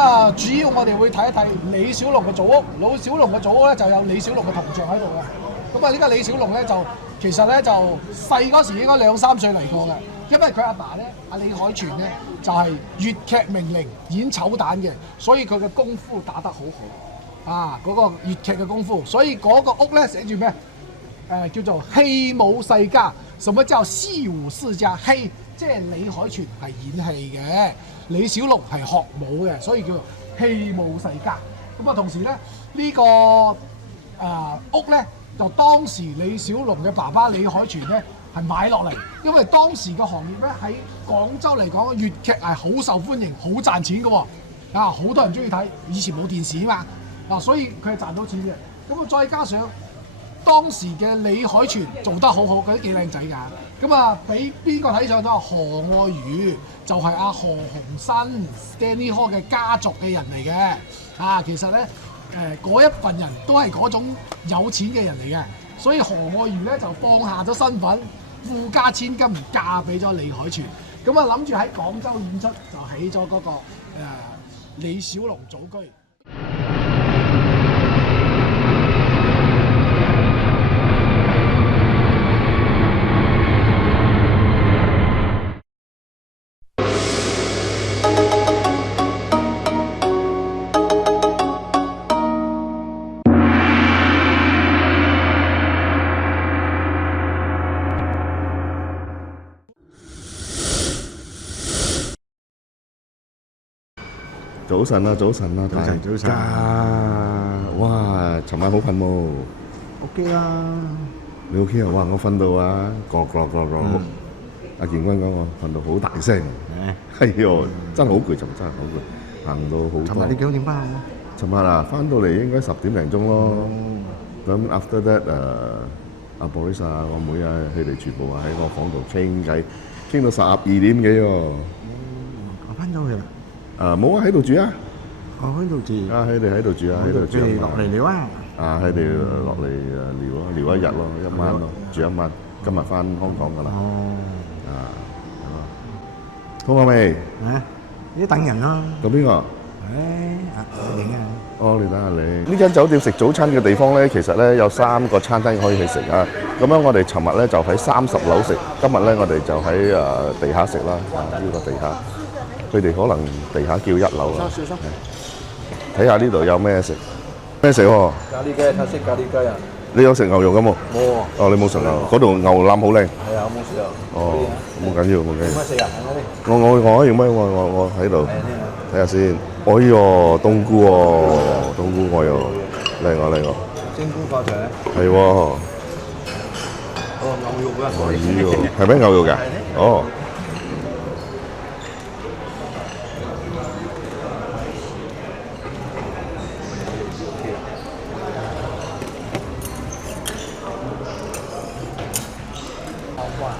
啊，主要我哋會睇一睇李小龍嘅祖屋。李小龍嘅祖屋咧就有李小龍嘅銅像喺度嘅。咁啊，呢個李小龍咧就其實咧就細嗰時應該2、3歲嚟過嘅，因為佢阿爸咧阿李海泉咧就係粵劇名伶演丑旦嘅，所以佢嘅功夫打得好好啊！嗰個粵劇嘅功夫，所以嗰個屋咧寫住咩？叫做戲武世家。什麼叫戲武世家？戲即係李海泉係演戲嘅，李小龍係學武嘅，所以叫做戲武世家。咁啊，同時咧呢、個屋咧就當時李小龍嘅爸爸李海泉咧係買落嚟，因為當時嘅行業咧喺廣州嚟講，粵劇係好受歡迎、好賺錢嘅喎。啊，好多人中意睇，以前冇電視啊嘛，所以佢係賺到錢嘅。咁啊，再加上當時嘅李海泉做得好好，佢都幾靚仔㗎。咁啊，俾邊個睇上咗？何愛瑜就係阿何鴻燊 Stanley Hall 嘅家族嘅人嚟嘅。啊，其實咧嗰一份人都係嗰種有錢嘅人嚟嘅，所以何愛瑜咧就放下咗身份，富家千金嫁俾咗李海泉。咁啊，諗住喺廣州演出，就起咗嗰個李小龍祖居。早晨啊，早晨啊，大家！哇，尋晚好瞓喎。OK 啦。你 OK 啊？哇，我瞓到啊，咯。阿健軍講我瞓到好大聲。係喎，真係好攰，真係好攰，行到好多。尋日你幾點翻啊？尋日啊，翻到嚟應該10點零鐘咯。咁 after that 阿 Boris 啊，我妹啊，佢哋全部喺我房度傾偈，傾到12點幾喎。我翻咗去啦。冇啊，喺度住啊！我喺度住。佢哋喺度住啊，喺度住。佢哋落嚟聊啊！佢哋落嚟聊一日咯，一晚咯，住一晚。今日翻香港噶啦。好未未？你等人咯。到邊個？影啊！你等下你。呢間酒店食早餐嘅地方咧，其實咧有3個餐廳可以去食啊。咁樣我哋尋日咧就喺30樓食，今日咧我哋就喺地下食啦。呢個地下。佢哋可能地下叫1樓啊！睇下呢度有咩食？咩食喎？咖喱雞，泰式咖喱雞啊！你有食牛肉嘅冇？冇啊！你冇食牛。嗰度牛腩好靚。係啊，我冇食啊。冇緊要，冇緊要。點解食啊？我可以咩？我喺度睇下先。冬菇喎，冬菇我又靚喎。蒸菇發財啊！係喎。牛肉啊！係咩牛肉㗎？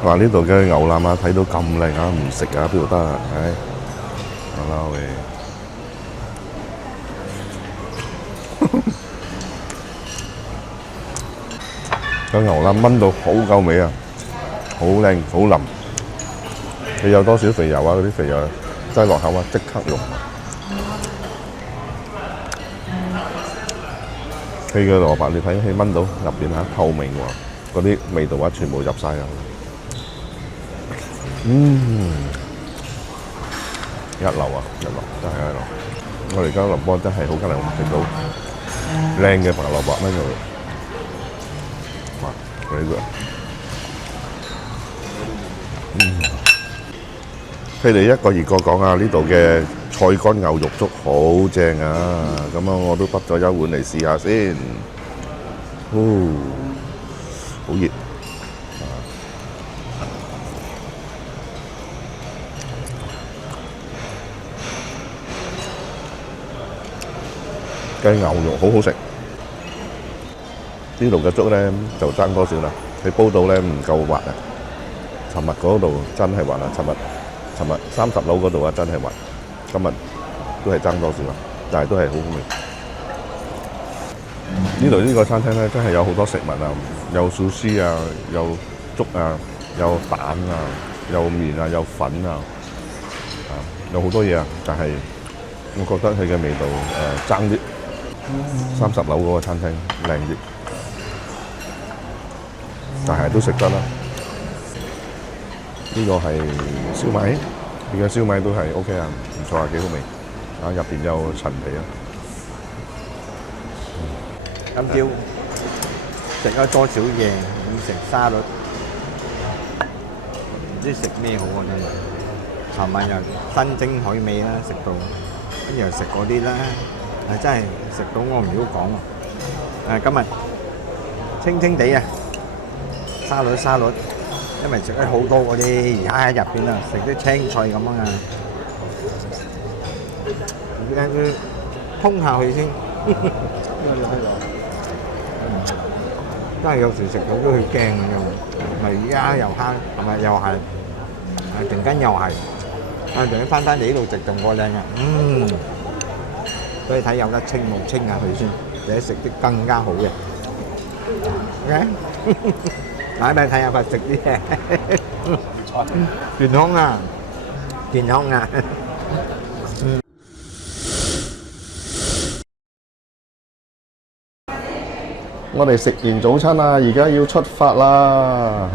話呢度嘅牛腩啊，睇到咁靚啊，唔食啊，邊度得啊？我撈你。個牛腩炆到好夠味啊，好靚好腍。佢有多少肥油啊？嗰啲肥油擠落口啊，即刻溶。佢嘅蘿蔔你睇佢炆到入邊嚇透明喎，嗰啲味道啊全部入晒啊！一流啊，一流，真係一流。我哋而家林邦真係好吉利，食到靚嘅白蘿蔔喺度。哇，幾good！佢哋一個二個講啊，呢度嘅菜乾牛肉粥好正啊！咁啊，我都畢咗一碗嚟試下先。好熱。嘅牛肉好好食，呢度嘅粥咧就爭多少啦，佢煲到咧唔夠滑啊！尋日嗰度真係滑啊！尋日30樓嗰度啊真係滑，今日都係爭多少啦，但係都係好好味。呢度呢個餐廳咧真係有好多食物啊，有壽司啊，有粥啊，有蛋啊，有麵啊，有粉啊，有好多嘢啊，但係我覺得佢嘅味道爭啲，30樓嗰個餐廳靚啲，但係都食得啦。呢個係燒賣，佢嘅燒賣都係 OK 啊，唔錯啊，幾好味。啊，入邊有陳皮啊。今朝食咗多少嘢，要食沙律，唔知食咩好啊真係。尋晚又新蒸海味啦，食到，跟住又食嗰啲啦，真係食到我唔曉講喎。今日清清地啊，沙律，因為食咗好多嗰啲而家喺入邊啊，食啲青菜咁啊，而家要通下去先。真係有時食到都會驚嘅又，咪而家又蝦，係咪又係？突然間又係，仲要翻嚟呢度食仲過靚啊！所以睇有得清冇清下佢先，或者食啲更加好嘅。OK， 買俾睇下快食啲嘢，健康啊，健康啊！我哋食完早餐啦，而家要出發啦。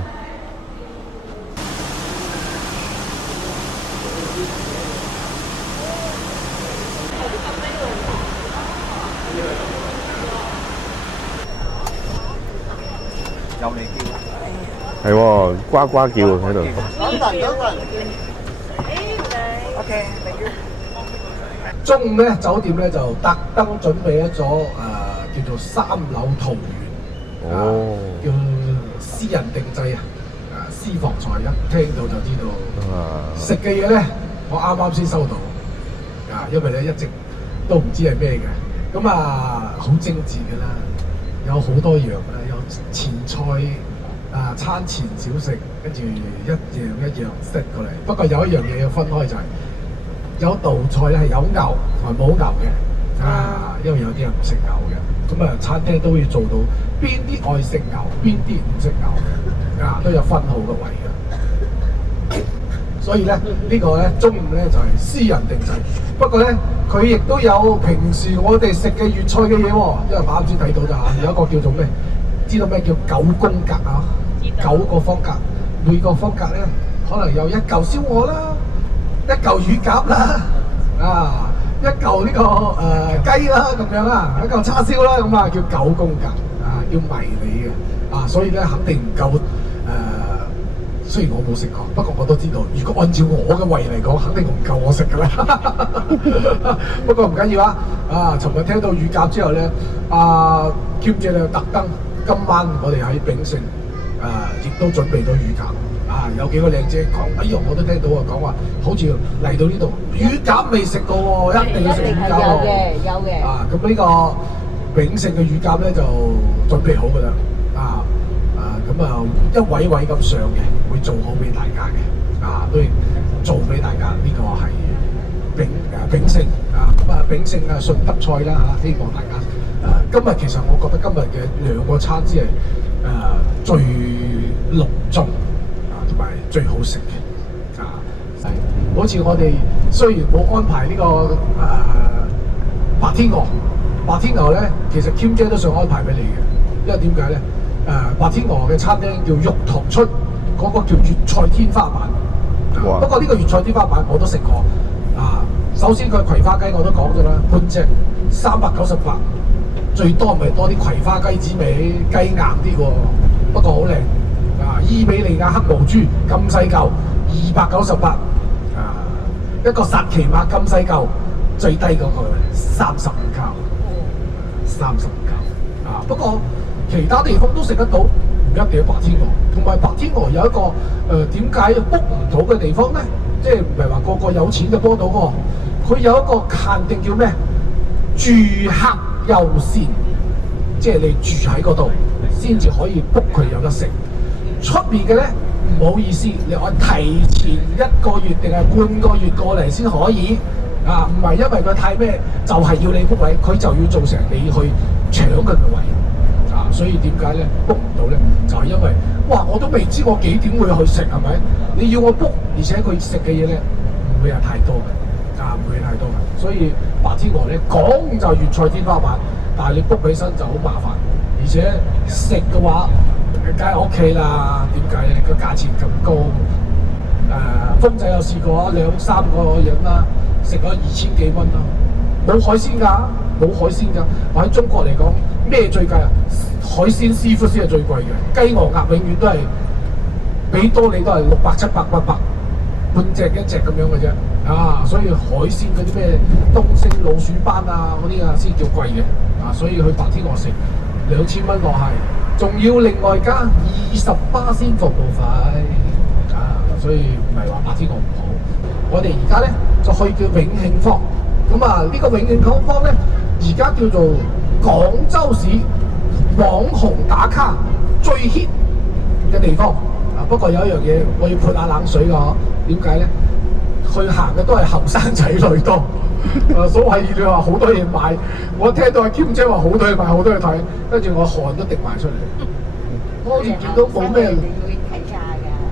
有你叫，係喎，呱呱叫喺度。中午咧酒店咧就特登準備咗叫做3樓桃園，叫私人定製私房菜，一聽到就知道。食嘅嘢咧，我啱啱先收到，因為咧一直都唔知係咩嘅，咁好精緻嘅啦，有好多樣啦，有前菜餐前小食，跟住一樣 set 過嚟。不過有一樣嘢要分開就係、有道菜咧係有牛同埋冇牛嘅，因為有啲人唔食牛嘅。咁餐廳都要做到邊啲愛食牛，邊啲唔食牛嘅，都有分好個位嘅。所以咧呢個咧中午咧就係私人定製，不過咧佢亦都有平時我哋食嘅粵菜嘅嘢喎，因為我啱先睇到咋，有一個叫做咩？知道咩叫9宮格啊？9個方格，每個方格咧可能有一嚿燒鵝啦，一嚿乳鴿啦，一嚿呢個雞啦咁樣啦，一嚿叉燒啦，咁叫9宮格叫迷你嘅，所以咧肯定唔夠雖然我冇食過，不過我都知道，如果按照我嘅胃嚟講，肯定唔夠我食㗎啦。不過唔緊要啊！尋日聽到乳鴿之後咧，Kim 姐咧特登今晚我哋喺炳勝亦都準備咗乳鴿有幾個靚姐講，哎呀我都聽到講話，好似嚟到呢度乳鴿未食過喎，一定要食乳鴿喎。有嘅。咁呢個炳勝嘅乳鴿咧就準備好㗎啦。一位位咁上嘅，會做好俾大家嘅，都做俾大家。呢個係炳勝炳勝順德菜啦希望大家今日其實我覺得今日嘅2個餐先係最隆重同埋最好食嘅好似我哋雖然冇安排呢個白天鵝咧，其實 Kim 姐都想安排俾你嘅，因為點解咧？白天鵝嘅餐廳叫玉堂出，嗰個叫粵菜天花板。不過呢個粵菜天花板我都食過。首先佢葵花雞我都講咗啦，半隻398，最多咪多啲葵花雞子味，雞硬啲喎，不過好靚。伊比利亞黑毛豬咁細嚿298，一個薩琪瑪咁細嚿，最低嗰個35卡，35卡。不過其他地方都食得到，唔一定要白天鵝。同埋白天鵝有一個點解 book 唔到嘅地方咧？即係唔係話個個有錢就幫到喎？佢有一個限定叫咩？住客優先，即係你住喺嗰度先至可以 book 佢有得食。出面嘅咧唔好意思，你按提前1個月定係半個月過嚟先可以。唔係因為佢太咩，就係要你 book 位，佢就要做成你去搶佢嘅位。所以點解咧 book 唔到咧？就係因為我都未知我幾點會去食係咪？你要我 book，而且佢食嘅嘢咧唔會係太多嘅，唔會太多嘅。所以白天鵝咧講就粵菜天花板，但係你 book 起身就好麻煩，而且食嘅話梗係 OK 啦。點解咧？個價錢咁高，風仔有試過2-3個人啦，食咗2000幾蚊啦，冇海鮮㗎，冇海鮮㗎。我喺中國嚟講咩最貴啊？海鮮師傅先係最貴嘅，雞鵝鴨永遠都係俾多你都係600、700、800。半隻一隻咁樣嘅啫，所以海鮮嗰啲咩東星老鼠斑啊嗰啲啊先叫貴嘅，所以去白天鵝食2000蚊落係，仲要另外加20%服務費，所以唔係話白天鵝唔好。我哋而家咧就去叫永慶坊，咁呢個永慶坊咧而家叫做廣州市網紅打卡最 hit 嘅地方。不過有一樣嘢我要潑下冷水㗎，點解咧？去行嘅都係後生仔女多，所謂你話好多嘢買，我聽到阿兼姐話好多嘢買，好多嘢睇，跟住我汗都滴埋出嚟。我好似見到冇咩，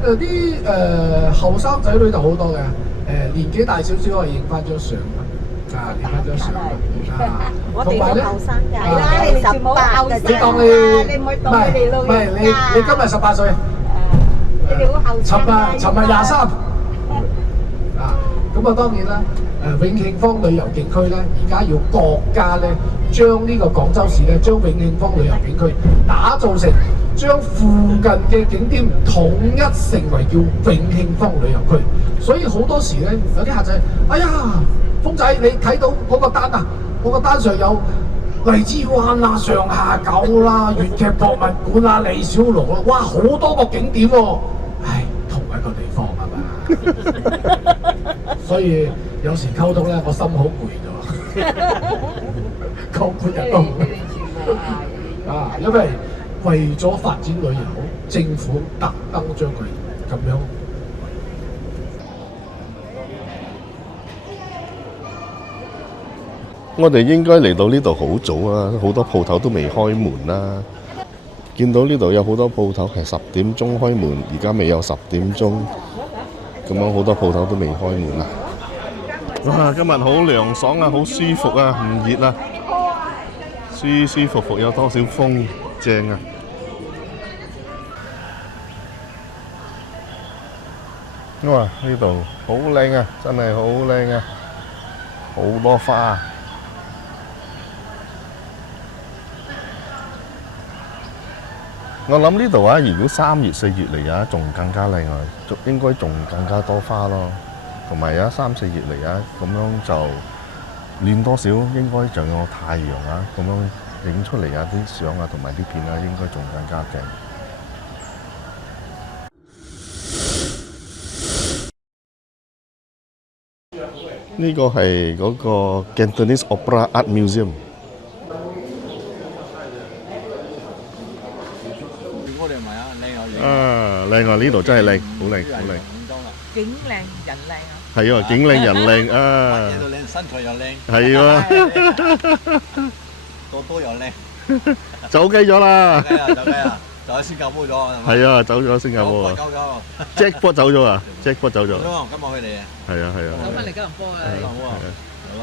啲後生仔女就好多嘅，年紀大少少可以影翻張相，影翻張相。我哋都後生㗎，你全部後生你當你唔好當佢哋老人家。你今日18歲。你哋好後生㗎。尋日23。咁當然啦，永慶坊旅遊景區咧，而家要國家咧將呢個廣州市咧，將永慶坊旅遊景區打造成將附近嘅景點統一成為叫永慶坊旅遊區。所以好多時咧，有啲客仔，哎呀，風仔你睇到嗰個單啊？我個單上有荔枝灣啦、上下九啦、粵劇博物館啦、李小龍啦，哇，好多個景點喎！唉，同一個地方係嘛？所以有時溝通咧，我心好攰咗，溝半日都唔因為咗發展旅遊，政府特登將佢咁樣。我哋應該嚟到呢度好早啊，好多鋪頭都未開門啦。見到呢度有好多鋪頭係10點鐘開門，而家未有10點鐘，咁樣好多鋪頭都未開門啊！哇，今日好涼爽啊，好舒服啊，唔熱啊，舒舒服服，有多少風，正啊！哇，呢度好靚啊，真係好靚啊，好多花啊！我諗呢度如果3月4月嚟仲更加靚啊，應該仲更加多花咯。同埋3、4月嚟咁樣就暖多少，應該就有太陽咁樣影出嚟啲相同埋啲片應該仲更加正。呢個係嗰個 Cantonese Opera Art Museum。靚啊！呢度真係靚，好靚，好靚。景靚人靚啊！係啊，景靚人靚啊！嘢都靚，身材又靚。係啊，多又靚。走雞咗啦！走雞啊！走喺新加坡咗係嘛？係啊，走咗新加坡啊。Jackpot 走咗啊 ！Jackpot 走咗。今日去嚟啊！係啊，係啊。咁翻嚟吉隆坡啊！吉隆坡啊！係咯。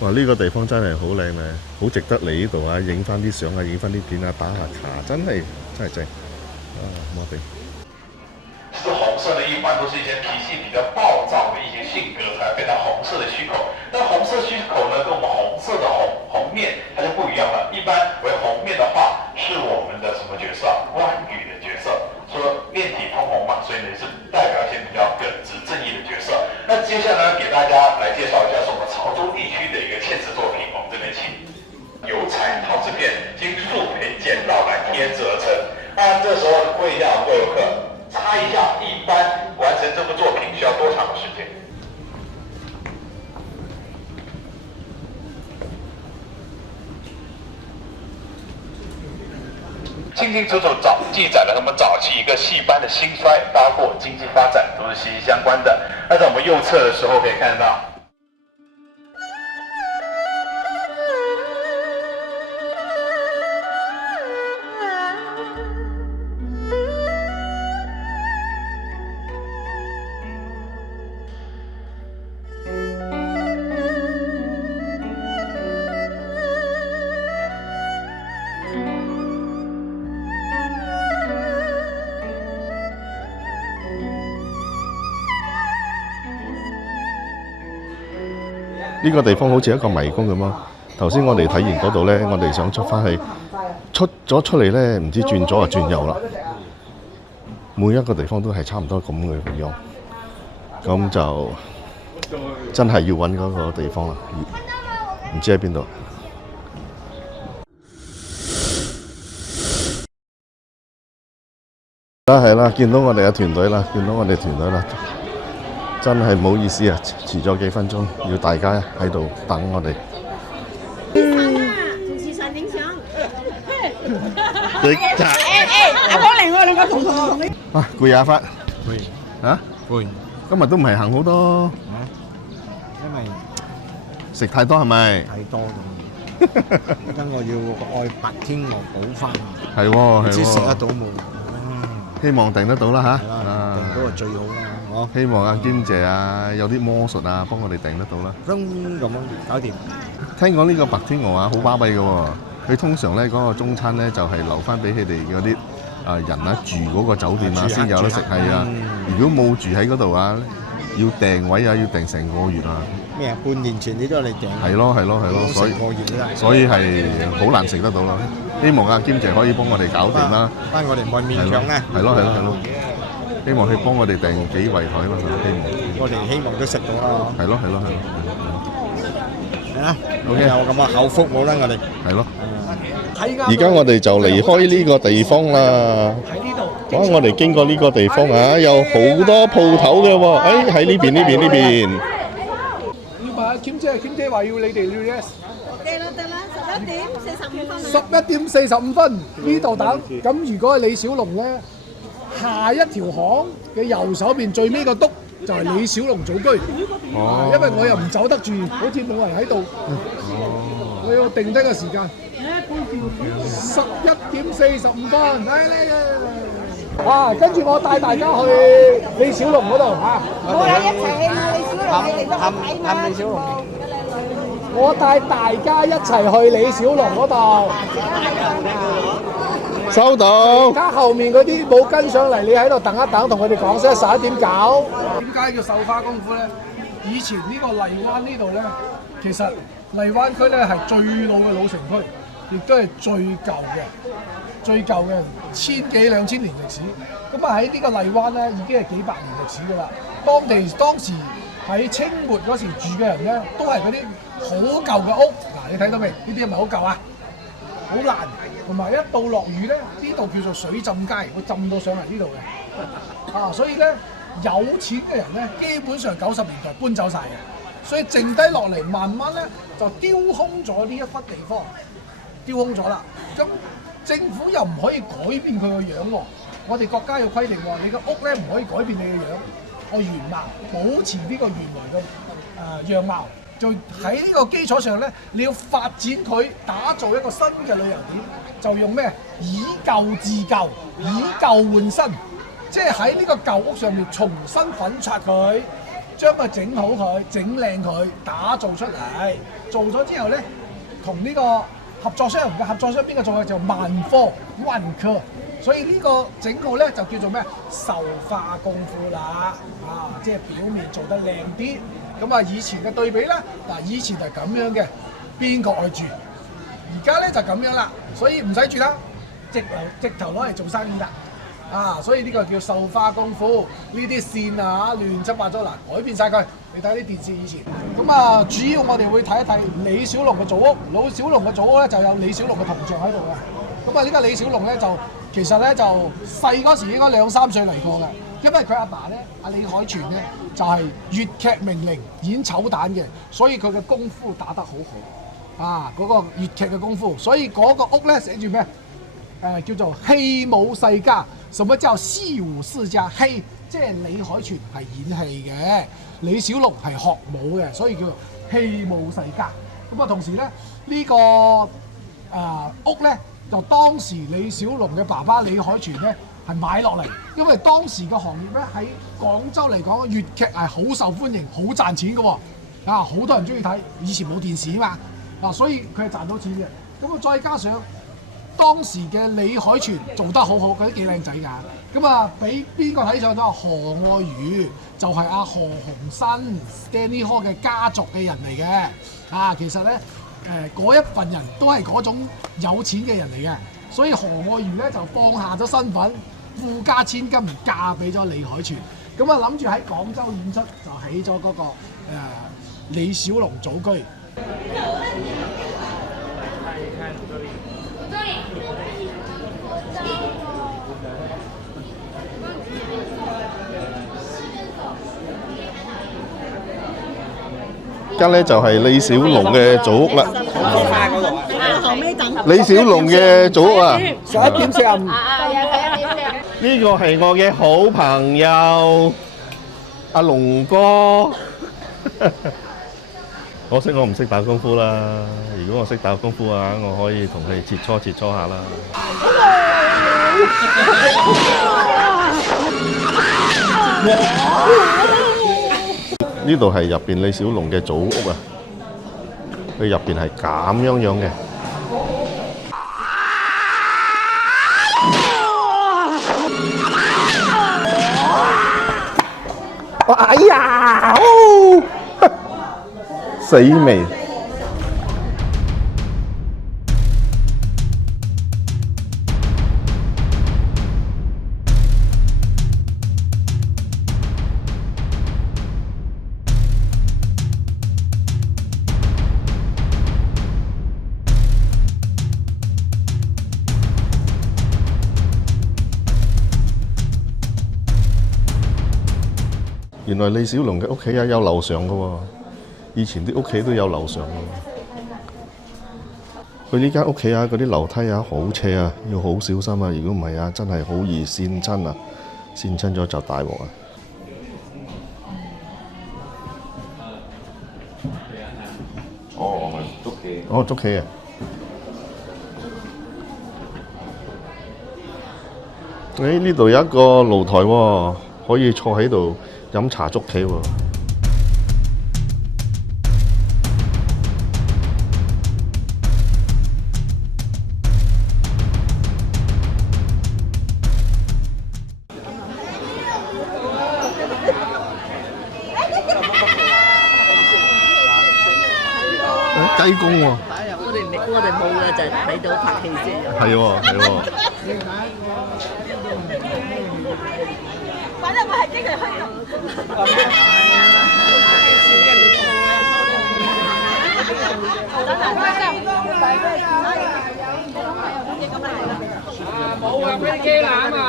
哇！呢個地方真係好靚咧，好值得嚟呢度影翻啲相影翻啲片打下卡，真係正。我哋。是红色的，一般都是一些脾气比较暴躁的一些性格才会变成红色的虚口。但红色虚口呢，跟我们红色的红面它就不一样了。一般为红面的话，是我们的什么角色？关羽的角色。说面体通红嘛，所以呢是代表一些比较耿直正义的角色。那接下来给大家来介绍一下是我们潮州地区的一个嵌瓷作品，我们这边请油彩陶瓷片经素培建造来贴制而成。这时候问一下各位游客，猜一下，一般完成这幅作品需要多长的时间？清清楚楚记载了他们早期一个戏班的兴衰，包括经济发展都是息息相关的。那在我们右侧的时候可以看得到。呢個地方好似一個迷宮咁咯。頭先我哋睇完嗰度咧，我哋想出翻去，出嚟咧，唔知轉左啊轉右啦。每一個地方都係差唔多咁嘅樣，咁就真係要揾嗰個地方啦，唔知喺邊度。係啦，見到我哋嘅團隊啦，真係唔好意思啊，遲咗幾分鐘，要大家喺度等我哋。阿方嚟喎，兩個同學。啊，攰啊發，攰啊，攰，今日都唔係行好多，因為食太多係咪？太多咗，跟我要愛白天鵝補翻，係喎，唔知食得到冇？希望訂得到啦嚇，係啦，訂到就最好啦，哦，希望阿兼姐啊有啲魔術啊，幫我哋訂得到啦。咁樣搞掂。聽講呢個白天鵝啊，好巴閉嘅喎。佢通常咧嗰個中餐咧就係留翻俾佢哋嗰啲人啊住嗰個酒店啊先有得食，係啊。如果冇住喺嗰度啊，要訂位啊，要訂成個月啊。咩啊？半年前你都嚟訂。係咯，所以成個月都得。所以係好難食得到啦。希望阿兼姐可以幫我哋搞掂啦。翻我哋外面搶咧。係咯。希望佢幫我哋訂幾圍台啦，希望。我哋希望都食到啦。係咯。係啦。OK，有咁嘅口福冇啦，我哋。係咯。而家我哋就離開呢個地方啦。喺呢度。哇！我哋經過呢個地方啊，有好多鋪頭嘅喎。喺呢邊。要問阿兼姐話要你哋要 yes。得啦，11點45分。11點45分呢度等。咁如果係李小龍咧，下一條巷嘅右手邊最尾個篤就係李小龍祖居。因為我又唔走得住，好似冇人喺度。我要定低個時間。11點45分，嚟！跟住我帶大家去李小龍嗰度嚇。我哋一齊去李小龍，你哋都睇嘛？李小龍。我帶大家一齊去李小龍嗰度。收到。而家後面嗰啲冇跟上嚟，你喺度等一等，同佢哋講聲11點9。點解叫繡花功夫咧？以前呢個荔灣呢度咧，其實荔灣區咧係最老嘅老城區，亦都係最舊嘅千幾兩千年歷史。咁啊喺呢個荔灣咧已經係幾百年歷史㗎啦。當時喺清末嗰時住嘅人咧，都係嗰啲好舊嘅屋。嗱，你睇到未？呢啲係咪好舊啊？好爛，同埋一到落雨咧，呢度叫做水浸街，會浸到上嚟呢度嘅。所以咧有錢嘅人咧，基本上90年代搬走晒嘅，所以剩低落嚟慢慢咧就丟空咗呢一忽地方，丟空咗啦。咁政府又唔可以改變佢個樣喎，我哋國家有規定喎，你個屋咧唔可以改變你嘅樣，個原貌保持呢個原來嘅樣貌。就喺呢個基礎上咧，你要發展佢，打造一個新嘅旅遊點，就用咩？以舊治舊，以舊換新，即係喺呢個舊屋上面重新粉刷佢，將佢整好佢，整靚佢，打造出嚟。做咗之後咧，同呢個合作商邊個做嘅就萬科，所以呢個整好咧就叫做咩？繡花功夫啦，即係表面做得靚啲。咁啊，以前嘅對比咧，嗱，以前就係咁樣嘅，邊個愛住？而家咧就咁樣啦，所以唔使住啦，直頭攞嚟做生意啦，所以呢個叫繡花功夫，呢啲線啊亂七八糟嗱，改變晒佢。你睇啲電視以前，咁啊，主要我哋會睇一睇李小龍嘅祖屋。李小龍嘅祖屋咧就有李小龍嘅銅像喺度嘅。咁啊，呢個李小龍咧就其實咧就細嗰時應該2、3歲嚟過嘅。因為佢阿爸咧，阿李海泉咧就係粵劇名伶演丑旦嘅，所以佢嘅功夫打得好好嗰個粵劇嘅功夫，所以嗰個屋咧寫住咩？叫做戲武世家。什麼叫戲武世家？戲即係李海泉係演戲嘅，李小龍係學武嘅，所以叫做戲武世家。咁啊，同時咧呢個屋咧就當時李小龍嘅爸爸李海泉咧係買落嚟，因為當時嘅行業咧喺廣州嚟講，粵劇係好受歡迎、好賺錢嘅喎，好多人中意睇。以前冇電視啊嘛，所以佢係賺到錢嘅。咁啊，再加上當時嘅李海泉做得好好，佢都幾靚仔㗎。咁啊，俾邊個睇上咗何愛瑜，就係阿何鴻燊 Stanley Hall 嘅家族嘅人嚟嘅。其實咧嗰一份人都係嗰種有錢嘅人嚟嘅，所以何愛瑜咧就放下咗身份，富家千金而嫁俾咗李海泉。咁啊諗住喺廣州演出，就起咗嗰個李小龍祖居。間咧就係李小龍嘅祖屋啦。後尾等。李小龍嘅祖屋啊11點45。呢個係我嘅好朋友阿龍哥。可惜我唔識打功夫啦。如果我識打功夫啊，我可以同佢切磋下啦。呢度係入邊李小龍嘅祖屋啊！佢入邊係咁樣嘅。哎呀！死未？原來李小龍嘅屋企有樓上嘅喎，以前啲屋企都有樓上嘅。佢呢間屋企啊，嗰啲樓梯啊好斜啊，要好小心啊！如果唔係啊，真係好易跣親啊！跣親咗就大鑊啊！哦，係捉棋。哦，捉棋啊！呢度有一個露台喎，可以坐喺度飲茶捉棋喎。雞公喎。我哋冇嘅就睇到拍戲先。係喎，係喎。反正我係經常去到。冇啊，飛機欖啊！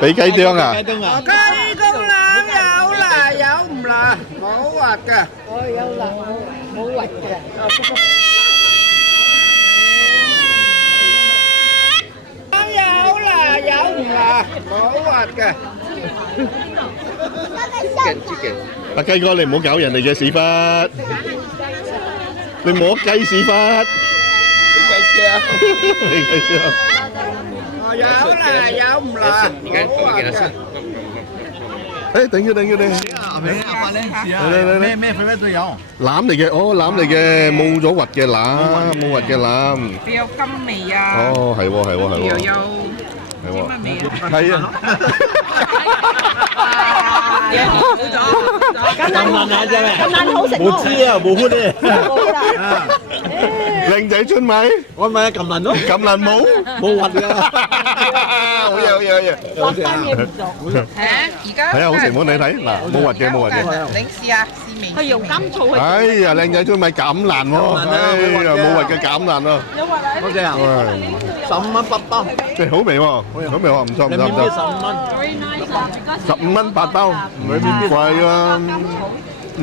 俾雞啄啊！雞公欖有啦，有唔啦？冇核嘅。有啦，冇核嘅。有啦，有唔啦？冇核嘅。阿雞哥，你唔好搞人哋嘅屎忽，你摸雞屎忽。你雞啄。有啦，有唔啦？冇核嘅。誒，等佢。咩粉咩都有。欖嚟嘅，哦，欖嚟嘅，冇咗核嘅欖，冇核嘅欖。佢有金味啊！哦，係喎，又有唔知乜味啊！係啊。咁難好食喎！冇知啊，冇歡啊！靚仔春米，我咪撳輪咯，咁難冇冇核㗎。好嘢。落單嘢唔做。而家睇下好食冇？你睇嗱，冇核嘅。你試下試味。佢用甘醋去。哎呀，靚仔春米咁難喎！哎呀，冇核嘅咁難啊！多謝啊，15蚊8包，即係好味喎，好味喎，唔錯。15蚊。 15蚊8兜，唔係貴啊！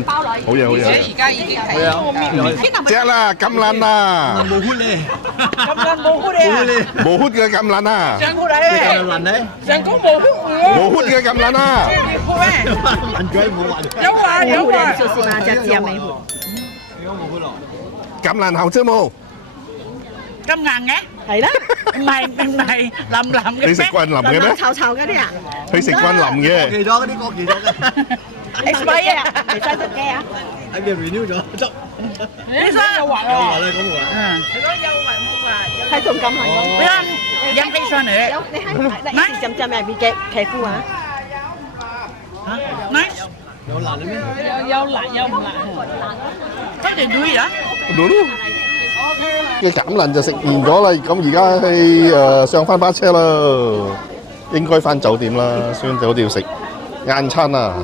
好嘢好嘢。而家已經係隻啦，咁撚啦，冇寬咧，咁樣冇好你啊！冇 hút 嘅咁撚啊，上過嚟咧，能咧，上高冇好嘅，冇 hút 嘅咁撚啊，好咩？能鬼冇運，有啊有啊，就是嘛，只只美湖。咁撚後啫冇。咁硬嘅？係啦，唔係腍嘅咩？你食慣腍嘅咩？臭臭嗰啲啊，佢食慣腍嘅。記咗嗰啲過期咗嘅， expired 啊！嚟西食雞啊，喺邊 renew 咗執，呢生有滑有話喎，咧咁話，佢講有滑冇滑，係同咁行咁。飲飛上嚟，有你係你一時浸咪嘅皮膚啊， nice，有辣嘅咩？有辣有唔辣，跟住對啊！嘅減能就食完咗啦，咁而家去上翻巴車啦，應該翻酒店啦，先酒店食晏餐啦。